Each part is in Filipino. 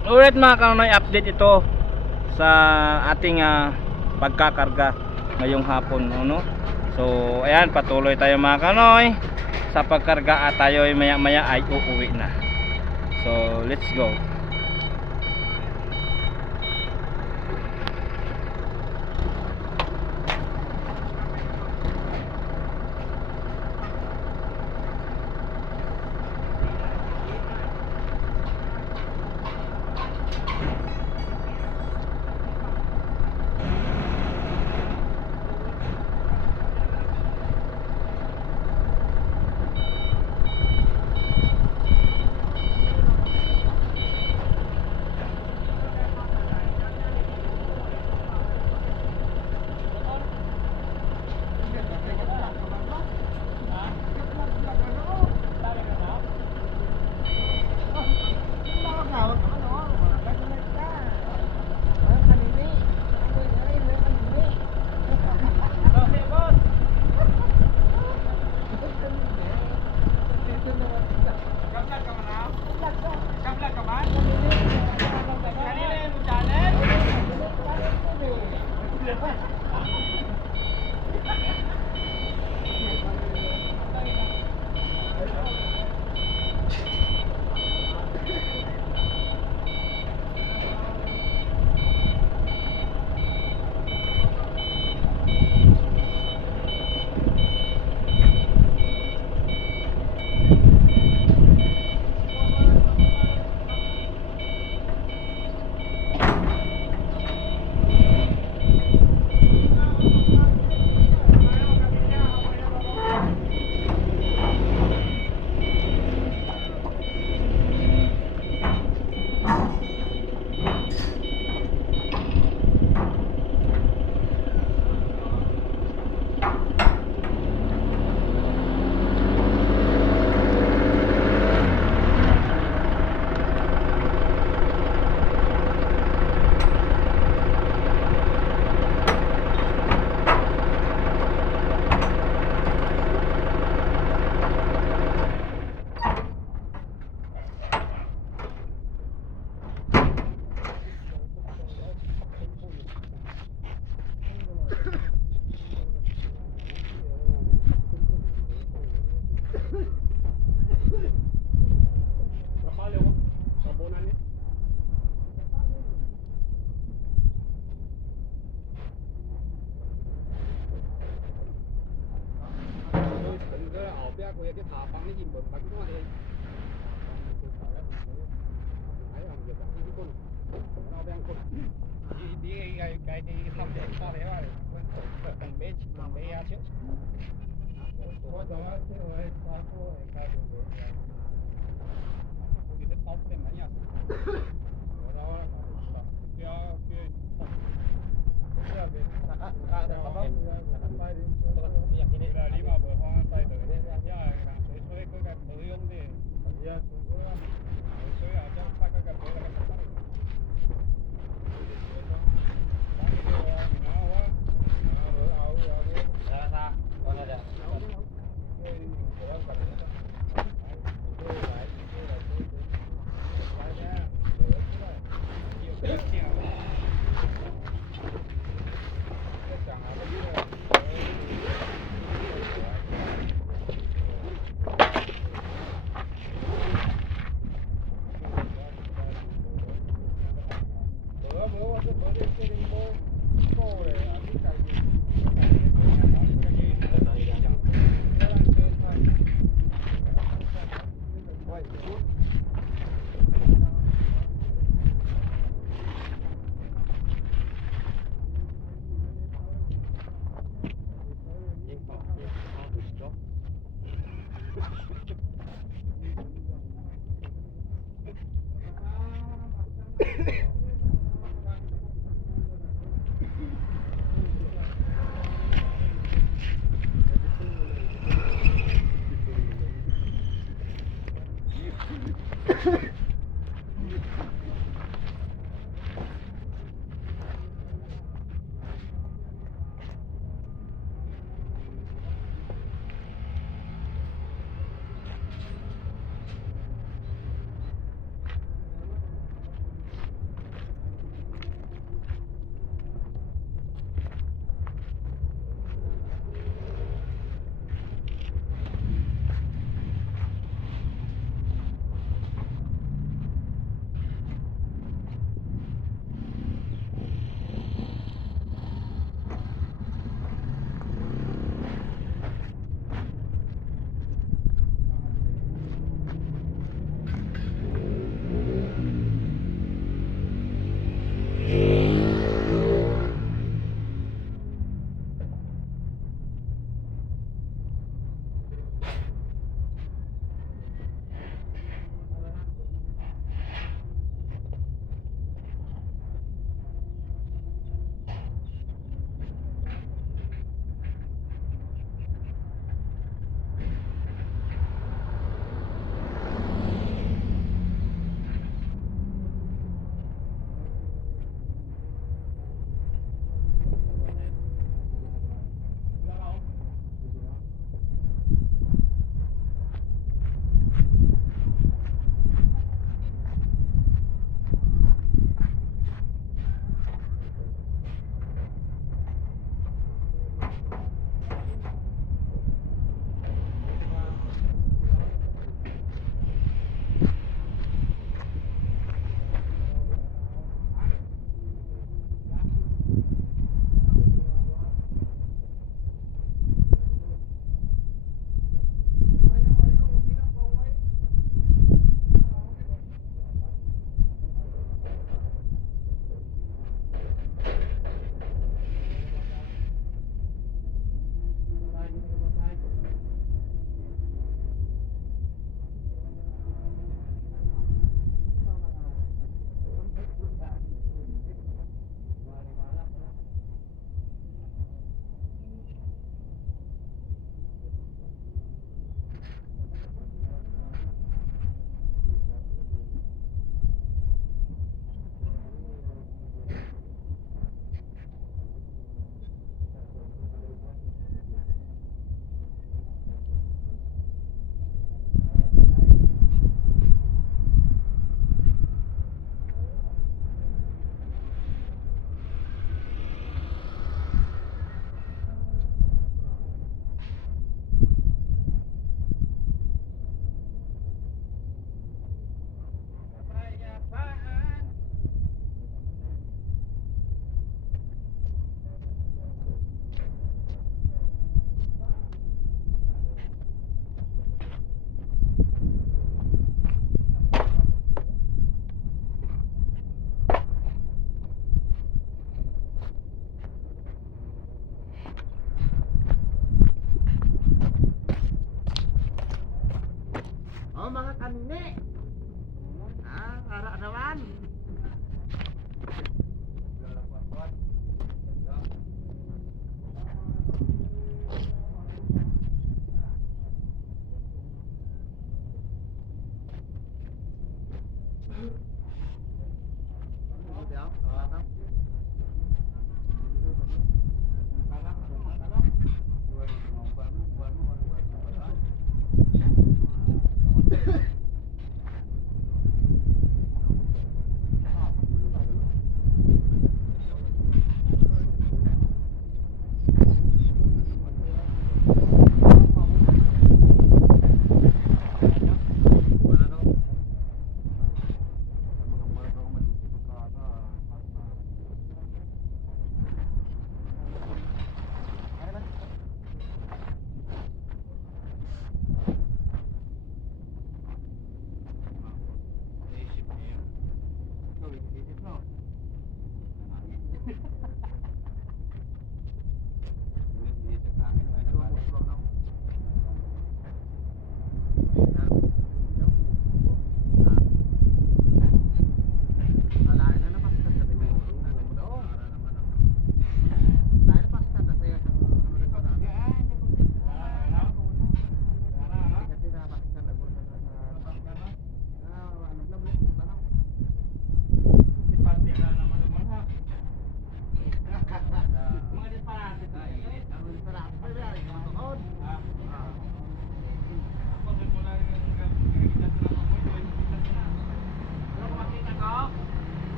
Alright mga kanonoy, update ito sa ating pagkakarga ngayong hapon, no? So ayan, patuloy tayo mga kanonoy sa pagkarga at tayo ay maya maya ay uuwi na. So let's go.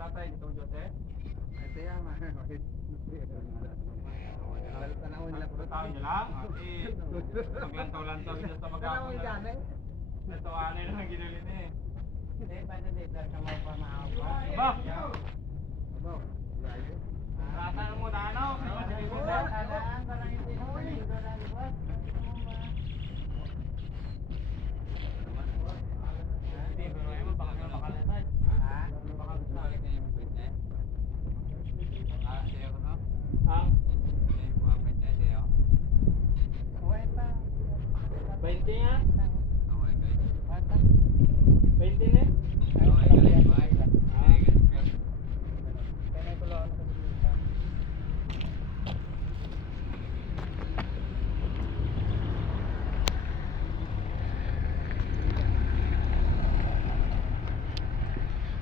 Tatay itong Jose. Ito yan. Tao nyo lang. Paglantaw-lantaw nyo sa mag-aapon na. Ito anay lang ang ginulin eh. Hindi, paano dito ka mo pa maawa? Aba! Rata mo na ano? Alaan, parang hindi mo na ito na liwat. Hindi, pero ayaw baka ka makalanay. Baka gusto ulit na yung pwede na eh. Siya ko no? Siya yung buwang pwede na siya. 20 nga? 20 na?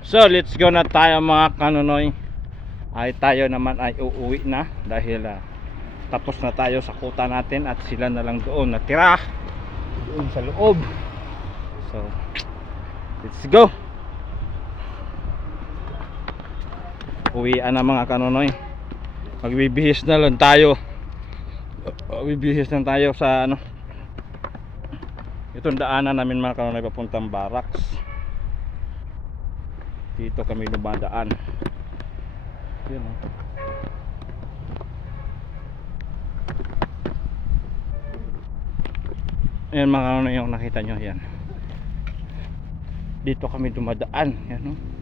So let's go na tayo mga kanunoy. Ay tayo naman ay uuwi na dahil tapos na tayo sa kuta natin at sila na lang doon natira doon sa loob. So let's go. Uwian na mga kanunoy. Magbibihis na lang tayo. Magbibihis na tayo sa ano. Itong daanan namin mga kanunoy papuntang barracks. Dito kami dumadaan. Yan o. Ayan mga kanunoy yung nakita nyo. Yan. Dito kami dumadaan. Yan o.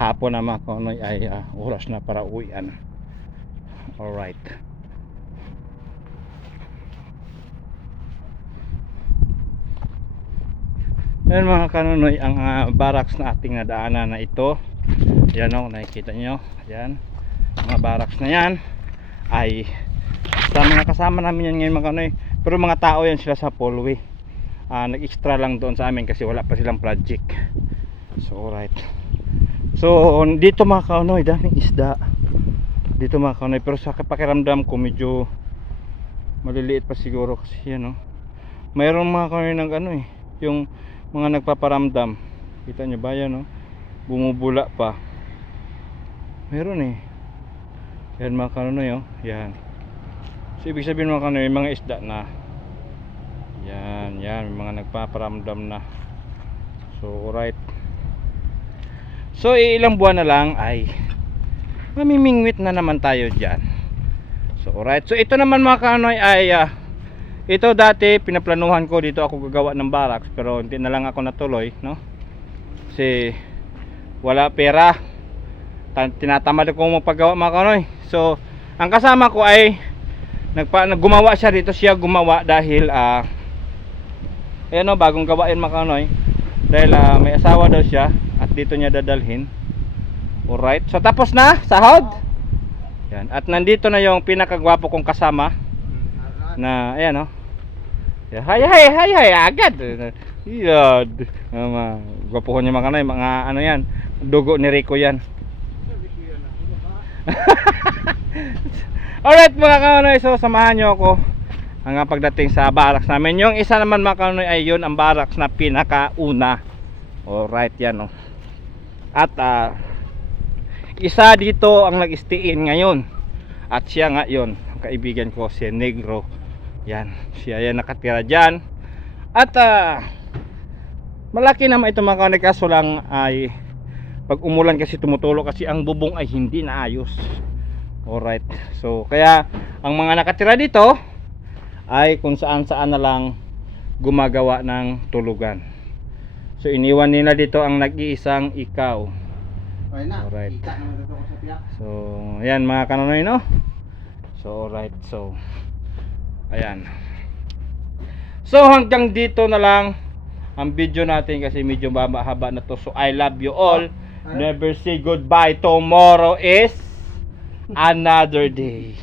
Hapon na mga kanunoy ay oras na para uwian. Alright. Ayan mga kanunoy ang barracks na ating nadaanan na ito. Yan o, nakikita nyo. Yan. Mga barracks na yan ay sa mga kasama namin yan ngayon mga kanunoy. Pero mga tao yan sila sa Polwe. Nag-extra lang doon sa amin kasi wala pa silang project. So alright. So dito mga kanunoy daming isda dito mga kanunoy, pero sa pakiramdam ko medyo maliliit pa siguro kasi yan o. Mayroon mga kanunoy ng ano eh, yung mga nagpaparamdam, kita nyo ba yan o, bumubula pa. Meron eh. Yan mga kanonoy, oh. Yan. So ibig sabihin mga kanonoy, may mga isda na. Yan, yan, may mga nagpaparamdam na. So alright. So ilang buwan na lang ay mamimingwit na naman tayo dyan. So alright. So ito naman mga kanonoy ay ito dati pinaplanuhan ko dito ako gagawa ng barracks, pero hindi na lang ako natuloy, no? Kasi wala pera. Tinatamad ako magpagawa mga kanonoy. So ang kasama ko ay gumawa siya dito. Siya gumawa dahil ayan o, bagong gawain mga kanonoy. Dahil may asawa daw siya at dito niya dadalhin. Alright. So tapos na sahod. Yan. At nandito na yung pinakagwapo kong kasama. Na ayan o. Hay agad. Yan. Gwapo ko niya mga kanonoy. Mga ano yan, dugo ni Rico yan. Alright mga kanonoy. So samahan nyo ako hanggang pagdating sa barracks namin. Yung isa naman mga kanonoy ay yun ang barracks na pinakauna. Alright yan o. At isa dito ang nag-stay-in ngayon. At siya nga yun, ang kaibigan ko, si Negro. Yan, siya yan nakatira dyan. At malaki naman ito mga kanonoy, kaso lang ay pag umulan kasi tumutulo kasi ang bubong ay hindi naayos. Alright, so kaya ang mga nakatira dito ay kung saan saan na lang gumagawa ng tulugan. So iniwan nila dito ang nag-iisang ikaw. Alright. So ayan mga kanonoy, no? So alright, so ayan. So hanggang dito na lang ang video natin kasi medyo haba na to. So I love you all. Never say goodbye. Tomorrow is another day.